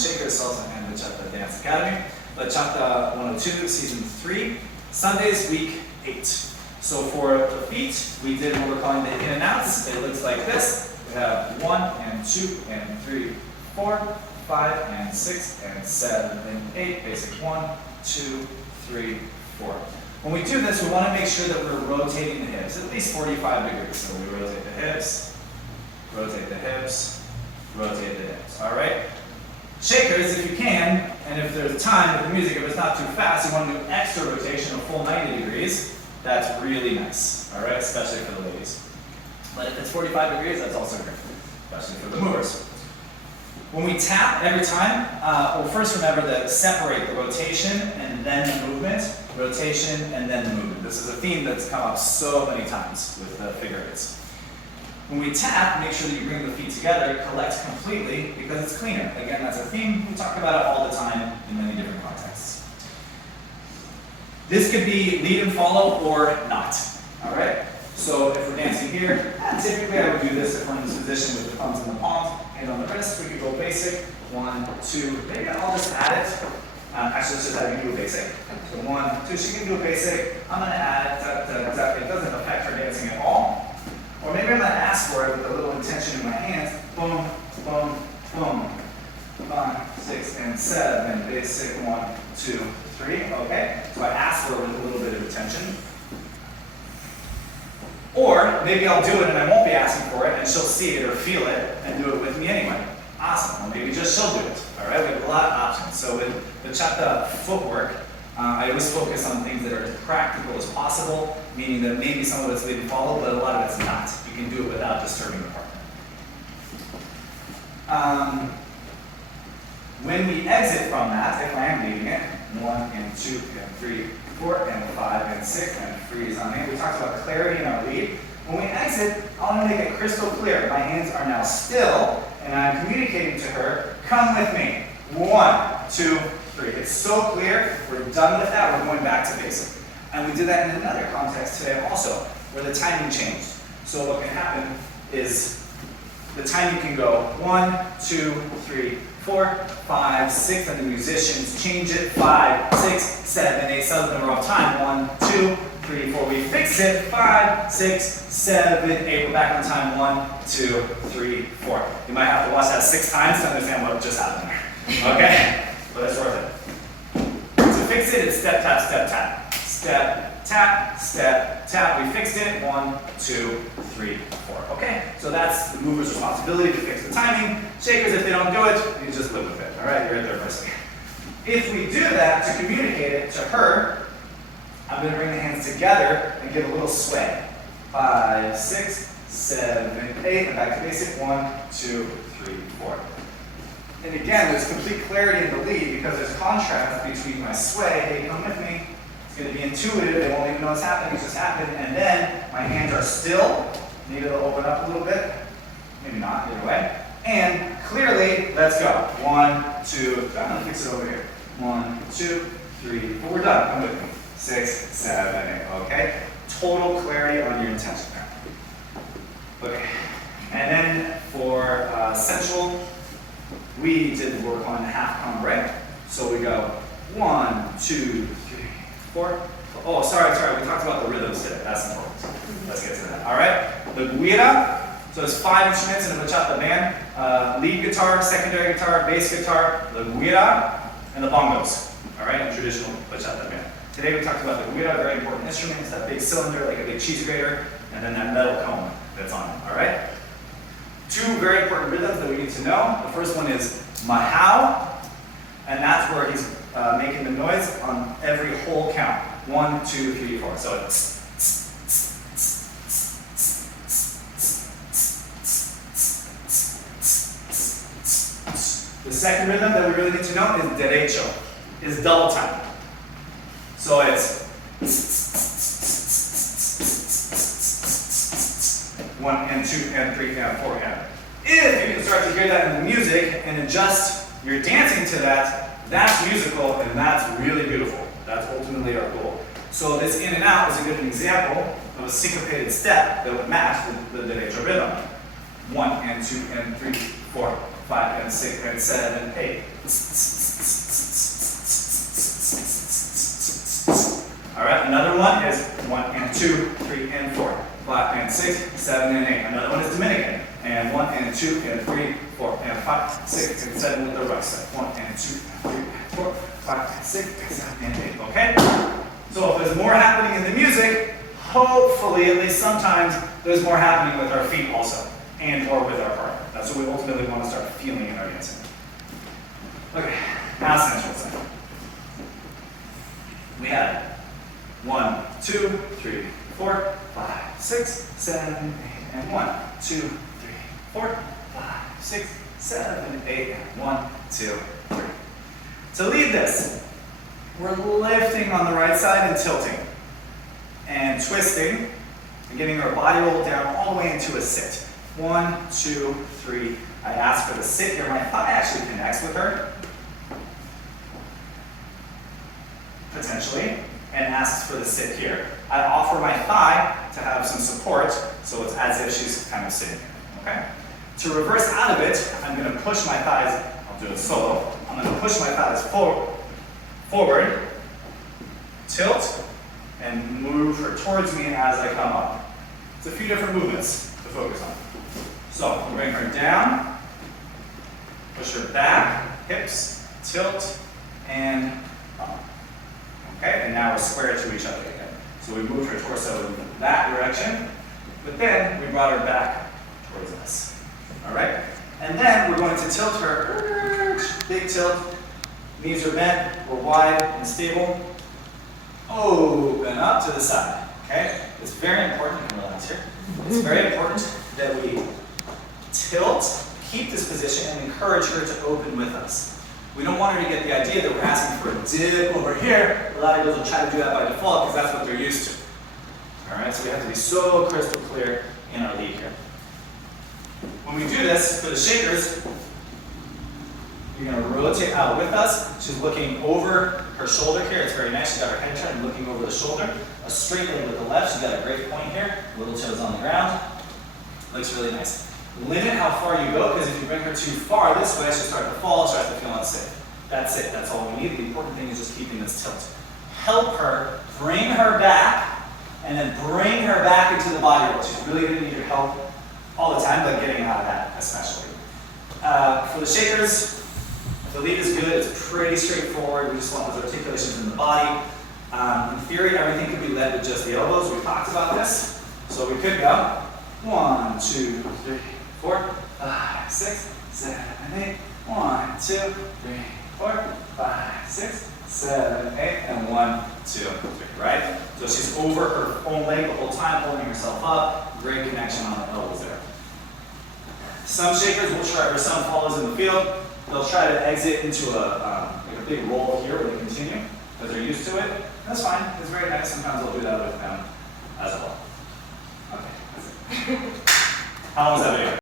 Shaker Salsa and Bachata Dance Academy. Bachata 102, Season 3, Sundays, Week 8. So for the feet, we did what we're calling the in and outs. It looks like this. We have 1 and 2 and 3, 4, 5 and 6 and 7 and 8. Basic 1, 2, 3, 4. When we do this, we want to make sure that we're rotating the hips, at least 45 degrees. So we rotate the hips, rotate the hips, rotate the hips. All right? Shakers, if you can, and if there's time with the music, if it's not too fast, you want to do extra rotation, a full 90 degrees. That's really nice, all right? Especially for the ladies. But if it's 45 degrees, that's also great, especially for the movers. When we tap every time, well, first remember to separate the rotation and then the movement, rotation and then the movement. This is a theme that's come up so many times with the figure eights. When we tap, make sure that you bring the feet together, collect completely, because it's cleaner. Again, that's a theme. We talk about it all the time in many different contexts. This could be lead and follow or not, all right? So if we're dancing here, typically I would do this if we're in this position with the thumbs in the palms, hand on the wrist. We could go basic, 1, 2, maybe I'll just add it. Actually, let's just have you do a basic. So 1, 2, she can do a basic. I'm gonna add, it doesn't affect her dancing at all. Or maybe I'm gonna ask for it with a little intention in my hands. Boom, boom, boom. 5, 6, and 7. Basic 1, 2, 3. Okay. So I ask for it with a little bit of attention. Or maybe I'll do it and I won't be asking for it, and she'll see it or feel it and do it with me anyway. Awesome. Well, maybe just she'll do it. All right. We have a lot of options. So with Bachata footwork, I always focus on things that are as practical as possible, meaning that maybe some of it's lead and follow, but a lot of it's not. You can do it without disturbing the partner. When we exit from that, if I am leading it, 1 and 2 and 3, 4 and 5 and 6 and freeze on me. We talked about clarity in our lead. When we exit, I want to make it crystal clear. My hands are now still, and I'm communicating to her, come with me. 1, 2, 3. It's so clear, we're done with that, we're going back to basic. And we did that in another context today also, where the timing changed. So what can happen is the timing can go 1, 2, 3, 4, 5, 6, and the musicians change it, 5, 6, 7, 8, some of them are off time, 1, 2, 3, 4, we fix it, 5, 6, 7, 8, we're back on time, 1, 2, 3, 4. You might have to watch that 6 times to understand what just happened there, okay? But it's worth it. To fix it, it's step, tap, step, tap. Step, tap, step, tap. We fixed it, 1, 2, 3, 4. Okay, so that's the mover's responsibility to fix the timing. Shakers, if they don't do it, you just live with it. All right, you're at their mercy. If we do that to communicate it to her, I'm going to bring the hands together and give a little sway. 5, 6, 7, 8, and back to basic. 1, 2, 3, 4. And again, there's complete clarity in the lead because there's contrast between my sway, hey, come with me. It's going to be intuitive, they won't even know what's happening, it's just happened. And then my hands are still, maybe they'll open up a little bit, maybe not, either way. And clearly, let's go. 1, 2, I'm going to fix it over here. 1, 2, 3, 4, we're done, come with me. 6, 7, 8, okay? Total clarity on your intention there. Okay, and then for central, we did work on half pound break. So we go 1, 2, 3, 4. Oh, sorry, we talked about the rhythms today. That's important. Let's get to that. All right, the guira. So there's 5 instruments in a bachata band. Lead guitar, secondary guitar, bass guitar, the guira, and the bongos. All right, in traditional bachata band. Today we talked about the guira, very important instrument. It's that big cylinder, like a big cheese grater, and then that metal cone that's on it. All right. 2 very important rhythms that we need to know. The first one is mahau, and that's where he's making the noise on every whole count. 1, 2, 3, 4. So it's the second rhythm that we really need to know is derecho, is double time. So it's 1 and 2 and 3 and 4 and. If you can start to hear that in the music and adjust your dancing to that, that's musical and that's really beautiful. That's ultimately our goal. So this in and out is a good example of a syncopated step that would match the derecho rhythm. 1 and 2 and 3, 4, 5 and 6 and 7, 8. All right, another one is 1 and 2, 3 and 4, 5 and 6, 7 and 8. Another one is Dominican. And 1 and 2 and 3, 4 and 5, 6 and 7 with the right side. 1 and 2 and 3 and 4, 5 and 6 and 7 and 8. Okay? So if there's more happening in the music, hopefully, at least sometimes, there's more happening with our feet also, and or with our partner. That's what we ultimately want to start feeling in our dancing. Okay, now sensual side. We had 1, 2, 3, 4, 5, 6, 7, 8, and 1, 2, 3, 4, 5, 6, 7, 8, and 1, 2, 3. To lead this, we're lifting on the right side and tilting, and twisting, and getting our body rolled down all the way into a sit. 1, 2, 3. I ask for the sit here. My thigh actually connects with her, potentially, and asks for the sit here. I offer my thigh to have some support, so it's as if she's kind of sitting here, okay? To reverse out of it, I'm gonna push my thighs, I'll do it solo. I'm gonna push my thighs forward, tilt, and move her towards me as I come up. It's a few different movements to focus on. So, we'll bring her down, push her back, hips, tilt, and up. Okay, and now we're square to each other again. So we moved her torso in that direction, but then we brought her back towards us. All right? And then we're going to tilt her, big tilt, knees are bent, we're wide and stable. Open up to the side, okay? It's very important, you can relax here. It's very important that we tilt, keep this position, and encourage her to open with us. We don't want her to get the idea that we're asking for a dip over here. A lot of girls will try to do that by default because that's what they're used to. All right, so we have to be so crystal clear in our lead here. When we do this, for the shakers, you're going to rotate out with us. She's looking over her shoulder here. It's very nice. She's got her head turned, looking over the shoulder. A straight leg with the left. She's got a great point here. Little toes on the ground. Looks really nice. Limit how far you go, because if you bring her too far this way, she'll start to fall, she'll start to feel unsafe. That's it. That's all we need. The important thing is just keeping this tilt. Help her, bring her back, and then bring her back into the body roll. She's really going to need your help all the time, but getting out of that especially. For the shakers, if the lead is good, it's pretty straightforward. We just want those articulations in the body. In theory, everything can be led with just the elbows. We've talked about this. So we could go 1, 2, 3, 4, 5, 6, 7, 8. 1, 2, 3, 4, 5, 6, 7, 8, and 1, 2, 3, right? So she's over her own leg the whole time, holding herself up. Great connection on the elbows there. Some shakers will try, or some follows in the field, they'll try to exit into a big roll here where they continue, because they're used to it. That's fine. It's very nice. Sometimes I'll do that with them as well. Okay, that's it. How long was that video?